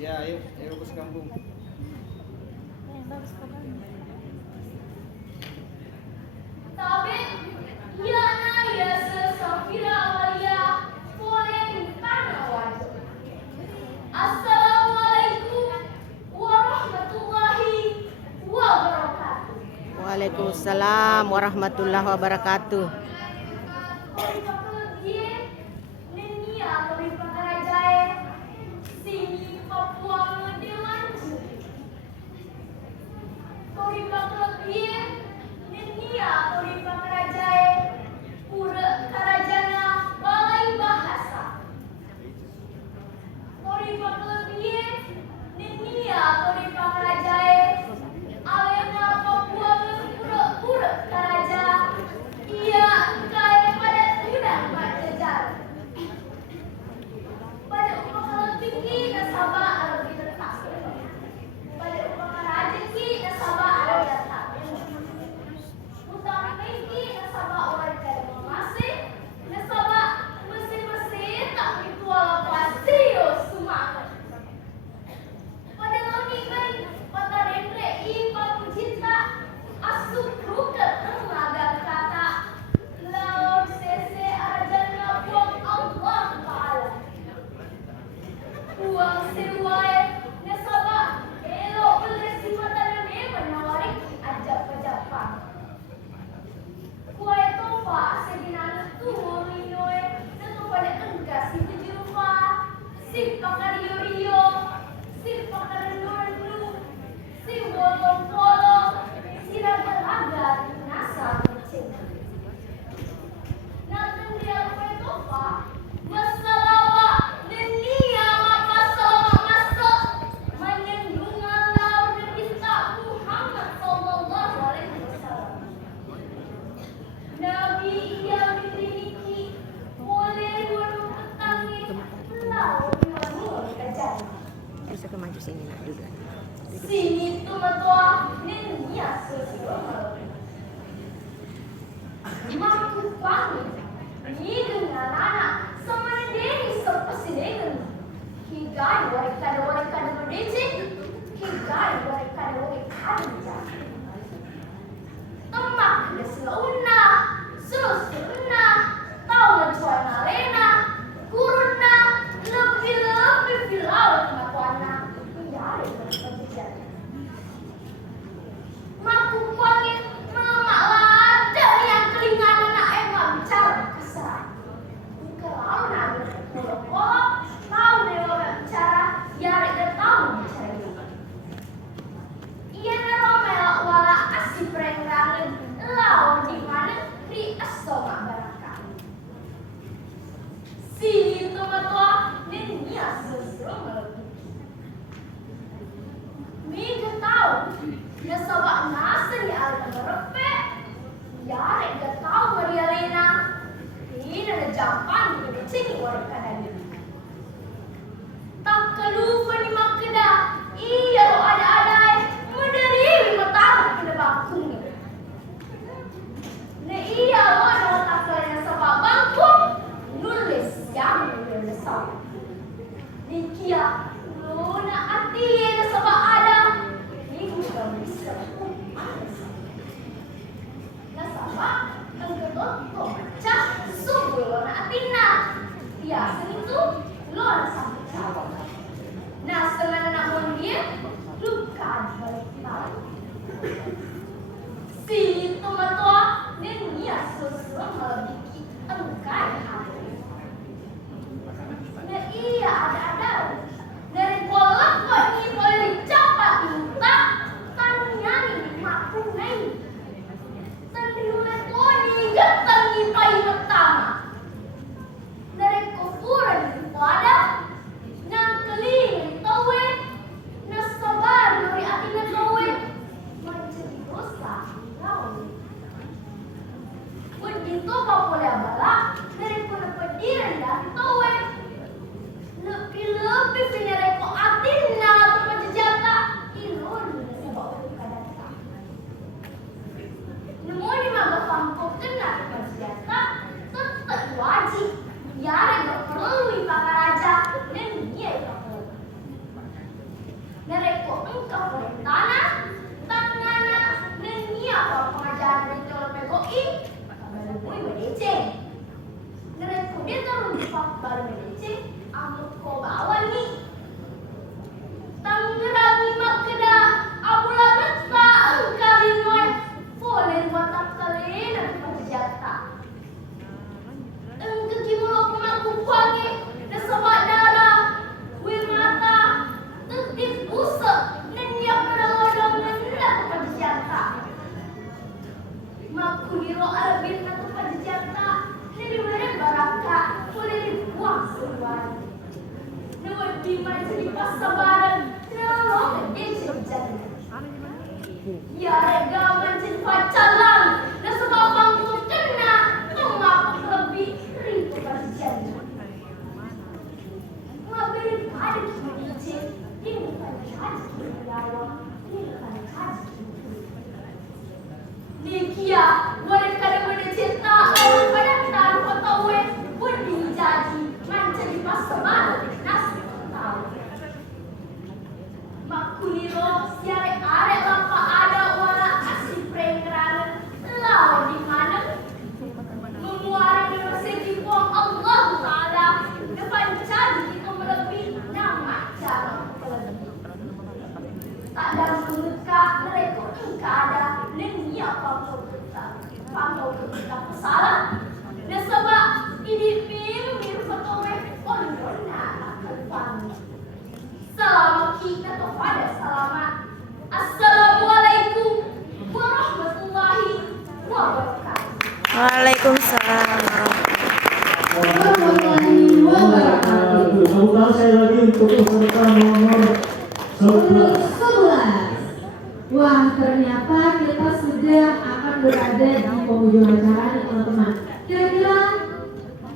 Ya, ayo ke kampung. Tabe, ya na ya sesafira awaliya, boleh ditanya wajib. Assalamualaikum warahmatullahi wabarakatuh. Waalaikumsalam warahmatullahi wabarakatuh. Sini Papua Medelanju. Tori Baklebie, Nenia Tori Bakrajae, Pura Karajana Balai Bahasa. Tori Baklebie, Nenia Tori Bakrajae, Alena Papua Pura Karaja, ia kaya pada tidak berjejar. Pada upah tinggi nasabah Arabi tetap. Pada upah rajeki nasabah Arabi tetap. Utang tinggi nasabah warga masih nasabah mesin-mesin tak ritual pasti sumakan. Pada loni baik pada rendre ipa pujita asuk ruket mengaga kata laur sese arjana buang Allah Ta'ala. Uang seruai nasabah elok beresi mata memang nawari ajak pejapang. Kuai tofa sedinana tuh linoe tentu pada enggas si tujurupa si pakario si pakarendu si bolong-bolong si raga-raga nasa kecil. Nanti dia kuai tofa masalah dunia masalah masuk menyendungan laut kita Muhammad sallallahu alaihi wasallam. Nabi yang dimiliki oleh walau ketangi laut diwanu kejadian. Bisa ke maju sini nak duduk. Sini tu matua nenia sesuatu. Maku pamit ni dengan anak sama deni sepasi dengan higai warikada berdece higai warikada temak dia selauna selusuna tahu mencuai nalena kuruna lebih filaut makwana higai berkebijakan. Maku pamit melemak lada yang kelingan anak emang bicara kasar. Kalau nak berpolok, tahu dewa bicara, ya reda tahu bicara juga. Ia neromel wala asih perengrangan, lawan di mana di astoma barangkali. ungkapan tanah, tangannya, dan apa pengajaran dari tolong PGI, baru BDC. Ngeret kemudian turun di pak baru BDC, amuk ko bawa nih. Tanggerangi makeda, abula beta, engkali noy, boleh watak kalian dan penjata. Engkekimulo kumaku pagi, desabat darah, wirmata, tetip usap, nenya pada wadang mendak penjata. Maku hiro arbin atau penjata, nini beri baraka, boleh dibuang seluar. Nawat di mana di pasabaran, nolong ejen. Ya rega mancin pacalan, dan sebab bangku kena, mengapa lebih ribu kajian. Mabiri ada kecil, ini bukan caci berlawa, ini bukan caci. Nikia, boleh kada cinta, orang pada taruh fotowe, pun dijadi, mancin di pasabaran, nasi tahu. Makuniro, siare are lapa ada wala asli prengraran, lau di mana memuari bersegi buang Allah Ta'ala, depan jadi kita melebih nama cara melebih. Tak dalam kemuka, mereka engkau ada, dan ia pangkau kita pesalah. Dan sebab ini film fotowe, on-on akan panggil. Selamat kita kepada selamat. Assalamualaikum warahmatullahi wabarakatuh. Waalaikumsalam. Warahmatullahi wabarakatuh. Semoga saya lagi untuk peserta nomor 11. 11. Wah, ternyata kita sudah akan berada di penghujung acara nih teman-teman. Kira-kira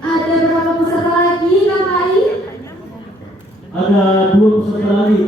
ada berapa peserta lagi, Kak Ai? Ada 2 peserta lagi.